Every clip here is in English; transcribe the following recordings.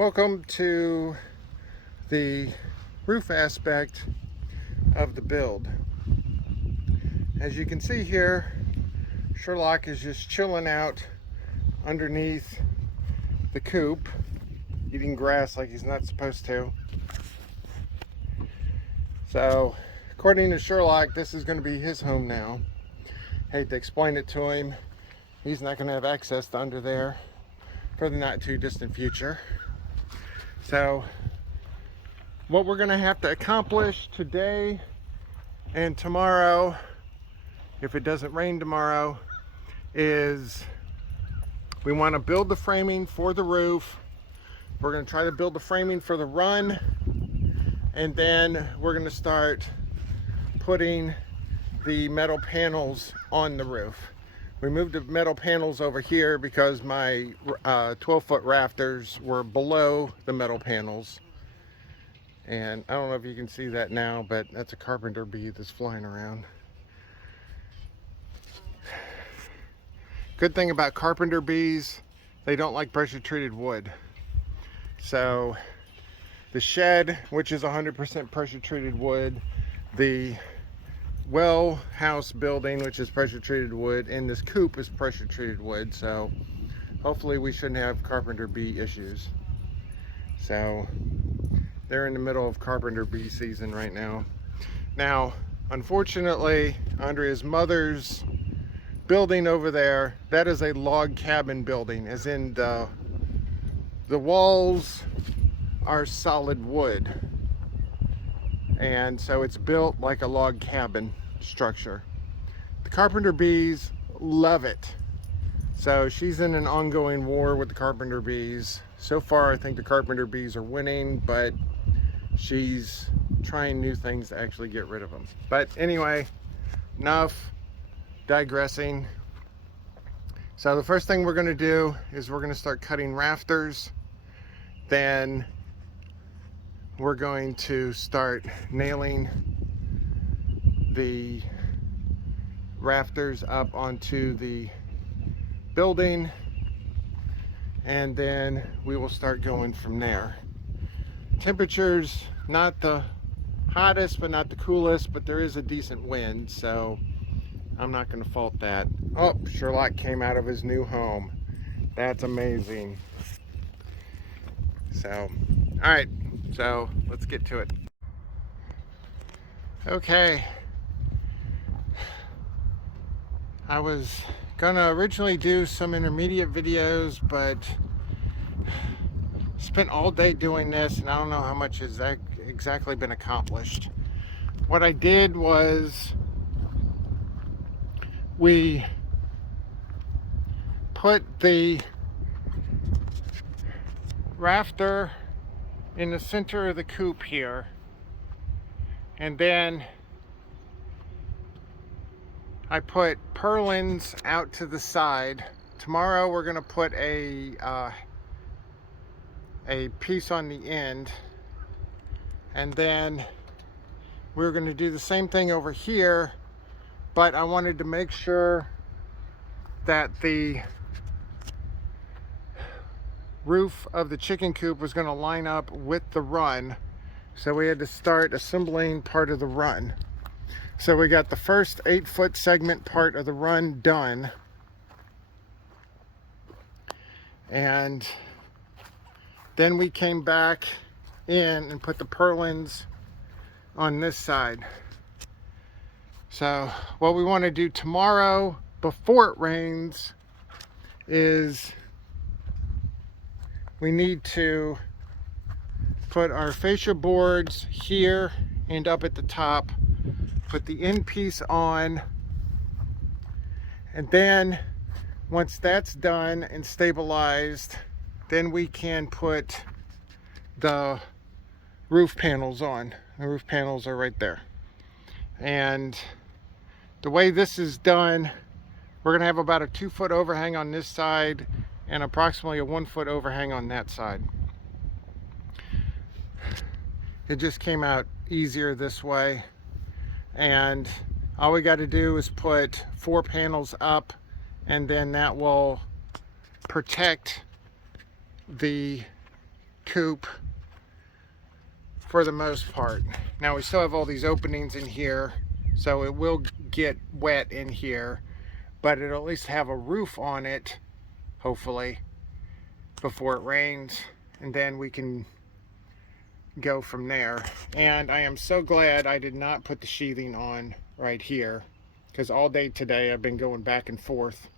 Welcome to the roof aspect of the build. As you can see here, Sherlock is just chilling out underneath the coop, eating grass like he's not supposed to. So, according to Sherlock, this is going to be his home now. Hate to explain it to him. He's not going to have access to under there for the not too distant future. So what we're going to have to accomplish today and tomorrow, if it doesn't rain tomorrow, is we want to build the framing for the roof. We're going to try to build the framing for the run, and then we're going to start putting the metal panels on the roof. We moved the metal panels over here because my 12-foot rafters were below the metal panels. And I don't know if you can see that now, but that's a carpenter bee that's flying around. Good thing about carpenter bees, they don't like pressure treated wood. So the shed, which is 100% pressure treated wood, the well house building, which is pressure treated wood, and this coop is pressure treated wood, so hopefully we shouldn't have carpenter bee issues. So they're in the middle of carpenter bee season right now. Now unfortunately, Andrea's mother's building over there, that is a log cabin building, as in the walls are solid wood, and so it's built like a log cabin structure. The carpenter bees love it, so she's in an ongoing war with the carpenter bees. So far I think the carpenter bees are winning, but she's trying new things to actually get rid of them. But anyway, enough digressing. So the first thing we're going to do is we're going to start cutting rafters. Then we're going to start nailing the rafters up onto the building, and then we will start going from there. Temperatures not the hottest but not the coolest, but there is a decent wind, so I'm not going to fault that. Oh, Sherlock came out of his new home. That's amazing. So all right, so let's get to it. Okay, I was gonna originally do some intermediate videos, but spent all day doing this and I don't know how much has exactly been accomplished. What I did was we put the rafter in the center of the coop here, and then I put purlins out to the side. Tomorrow we're going to put a piece on the end, and then we're going to do the same thing over here, but I wanted to make sure that the roof of the chicken coop was going to line up with the run, so we had to start assembling part of the run. So we got the first 8-foot segment part of the run done, and then we came back in and put the purlins on this side. So what we want to do tomorrow before it rains is we need to put our fascia boards here and up at the top, put the end piece on, and then once that's done and stabilized, then we can put the roof panels on. The roof panels are right there. And the way this is done, we're going to have about a 2-foot overhang on this side and approximately a 1-foot overhang on that side. It just came out easier this way, and all we got to do is put 4 panels up, and then that will protect the coop for the most part. Now we still have all these openings in here, so it will get wet in here, but it'll at least have a roof on it, hopefully, before it rains, and then we can go from there. And I am so glad I did not put the sheathing on right here, because all day today I've been going back and forth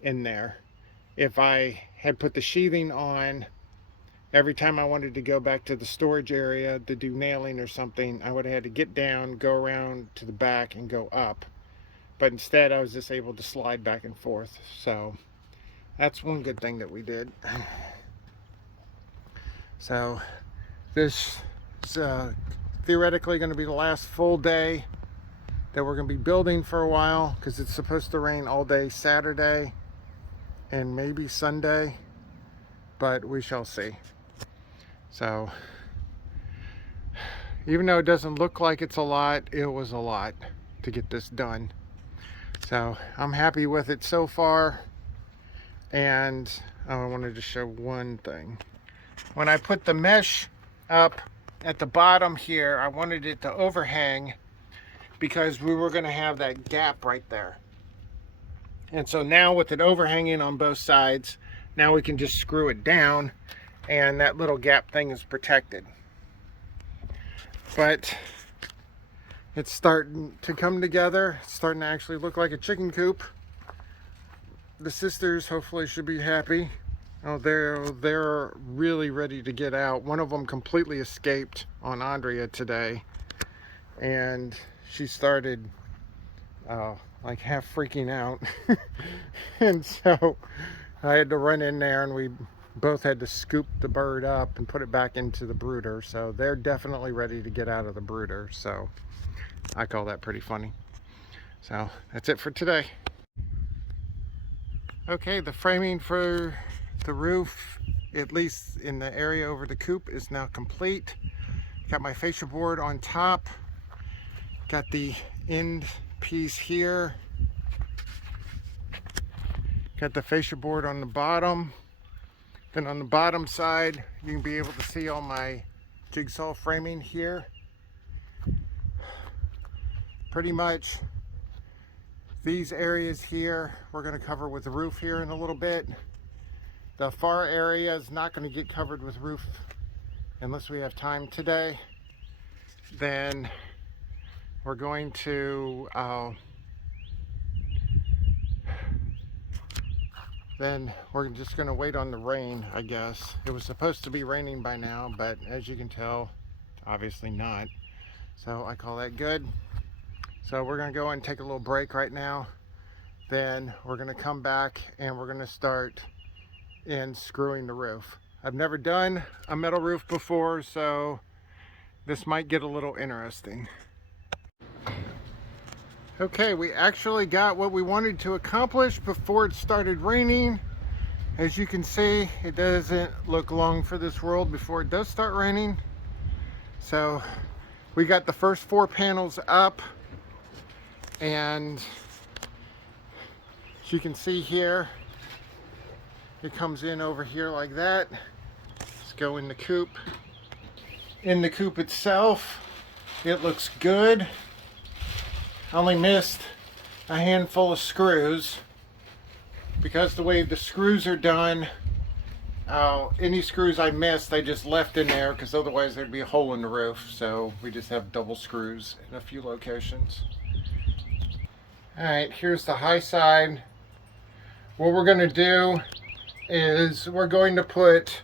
in there. If I had put the sheathing on every time I wanted to go back to the storage area to do nailing or something, I would have had to get down, go around to the back, and go up. But instead I was just able to slide back and forth. So that's one good thing that we did. So this is theoretically going to be the last full day that we're going to be building for a while, because it's supposed to rain all day Saturday and maybe Sunday, but we shall see. So even though it doesn't look like it's a lot, it was a lot to get this done. So I'm happy with it so far. And I wanted to show one thing. When I put the mesh up at the bottom here, I wanted it to overhang because we were going to have that gap right there. And so now with it overhanging on both sides, now we can just screw it down and that little gap thing is protected. But it's starting to come together. It's starting to actually look like a chicken coop. The sisters hopefully should be happy. Oh, they're really ready to get out. One of them completely escaped on Andrea today, and she started like half freaking out. And so I had to run in there, and we both had to scoop the bird up and put it back into the brooder. So they're definitely ready to get out of the brooder. So I call that pretty funny. So that's it for today. Okay, the framing for the roof, at least in the area over the coop, is now complete. Got my fascia board on top. Got the end piece here. Got the fascia board on the bottom. Then on the bottom side, you can be able to see all my jigsaw framing here. Pretty much these areas here we're going to cover with the roof here in a little bit. The far area is not going to get covered with roof unless we have time today. Then we're going to then we're just going to wait on the rain, I guess. It was supposed to be raining by now, but as you can tell, obviously not. So I call that good. So we're going to go and take a little break right now. Then we're going to come back and we're going to start in screwing the roof. I've never done a metal roof before, so this might get a little interesting. Okay, we actually got what we wanted to accomplish before it started raining. As you can see, it doesn't look long for this world before it does start raining. So we got the first 4 panels up, and as you can see here, it comes in over here like that. Let's go in the coop. In the coop itself, it looks good. I only missed a handful of screws because the way the screws are done, any screws I missed, I just left in there because otherwise there'd be a hole in the roof. So we just have double screws in a few locations. Alright, here's the high side. What we're going to do is we're going to put,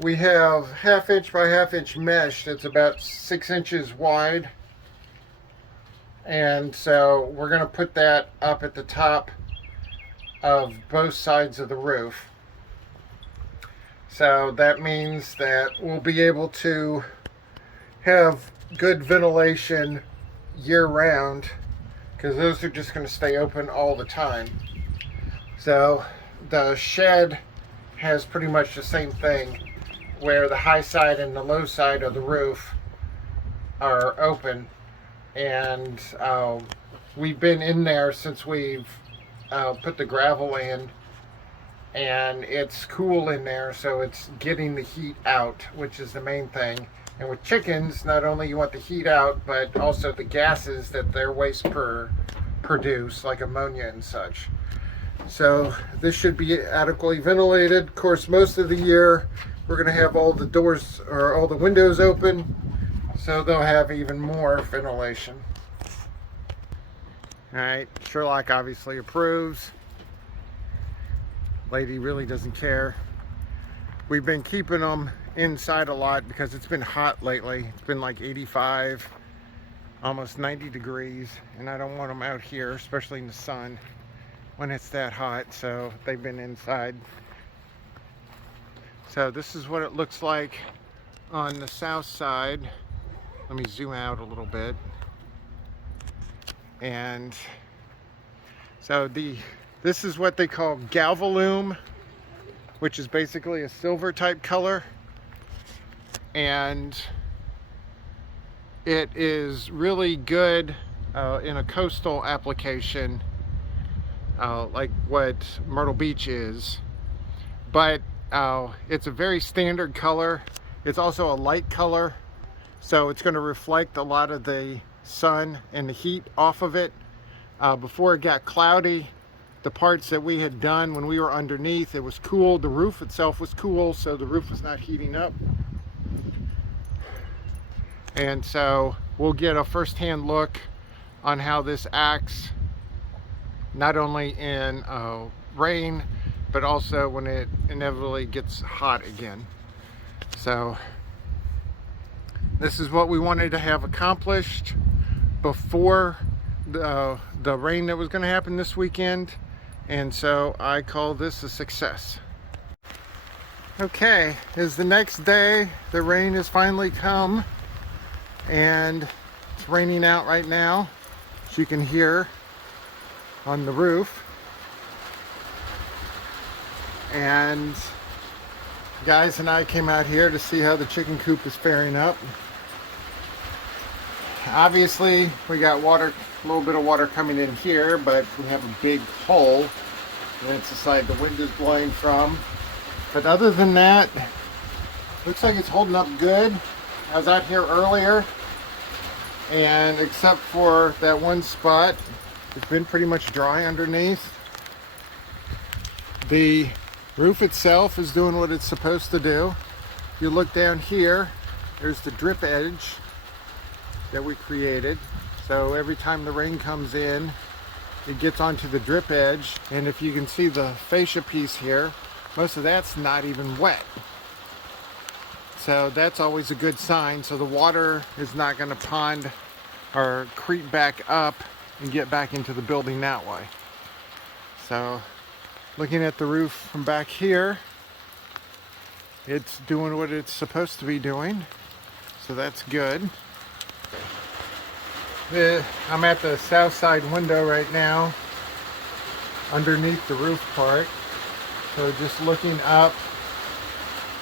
we have 1/2 inch by 1/2 inch mesh that's about 6 inches wide. And so we're going to put that up at the top of both sides of the roof. So that means that we'll be able to have good ventilation year round, because those are just going to stay open all the time. So the shed has pretty much the same thing, where the high side and the low side of the roof are open. And we've been in there since we've put the gravel in, and it's cool in there, so it's getting the heat out, which is the main thing. And with chickens, not only you want the heat out, but also the gases that their waste produce, like ammonia and such. So this should be adequately ventilated. Of course, most of the year we're going to have all the doors or all the windows open, so they'll have even more ventilation. All right, Sherlock obviously approves. Lady really doesn't care. We've been keeping them inside a lot because it's been hot lately. It's been like 85, almost 90 degrees, and I don't want them out here, especially in the sun when it's that hot, so they've been inside. So this is what it looks like on the south side. Let me zoom out a little bit. And so this is what they call galvalume, which is basically a silver type color, and it is really good in a coastal application like what Myrtle Beach is, but it's a very standard color. It's also a light color, so it's going to reflect a lot of the sun and the heat off of it. Before it got cloudy, the parts that we had done when we were underneath, it was cool. The roof itself was cool, so the roof was not heating up. And so we'll get a first-hand look on how this acts, not only in rain, but also when it inevitably gets hot again. So this is what we wanted to have accomplished before the rain that was going to happen this weekend, and so I call this a success. Okay, is the next day. The rain has finally come, and it's raining out right now, as you can hear on the roof. And guys and I came out here to see how the chicken coop is faring up. Obviously we got water, a little bit of water coming in here, but we have a big hole, and it's the side the wind is blowing from. But other than that, looks like it's holding up good. I was out here earlier, and except for that one spot, it's been pretty much dry underneath. The roof itself is doing what it's supposed to do. If you look down here, there's the drip edge that we created. So every time the rain comes in, it gets onto the drip edge, and if you can see the fascia piece here, most of that's not even wet. So that's always a good sign. So the water is not going to pond or creep back up and get back into the building that way. So looking at the roof from back here, it's doing what it's supposed to be doing, so that's good. I'm at the south side window right now, underneath the roof part, so just looking up.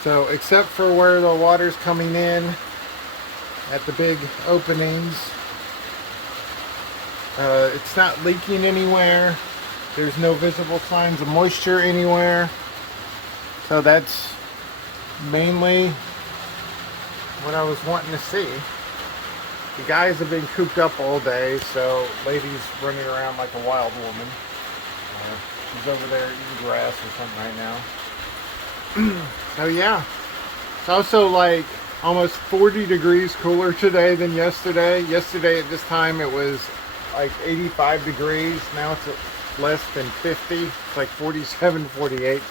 So except for where the water's coming in at the big openings, it's not leaking anywhere. There's no visible signs of moisture anywhere. So that's mainly what I was wanting to see. The guys have been cooped up all day, so lady's running around like a wild woman. She's over there eating grass or something right now. So yeah, it's also like almost 40 degrees cooler today than yesterday. Yesterday at this time it was like 85 degrees. Now it's less than 50. It's like 47, 48.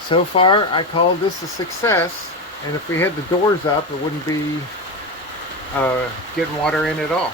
So far I call this a success. And if we had the doors up, it wouldn't be getting water in at all.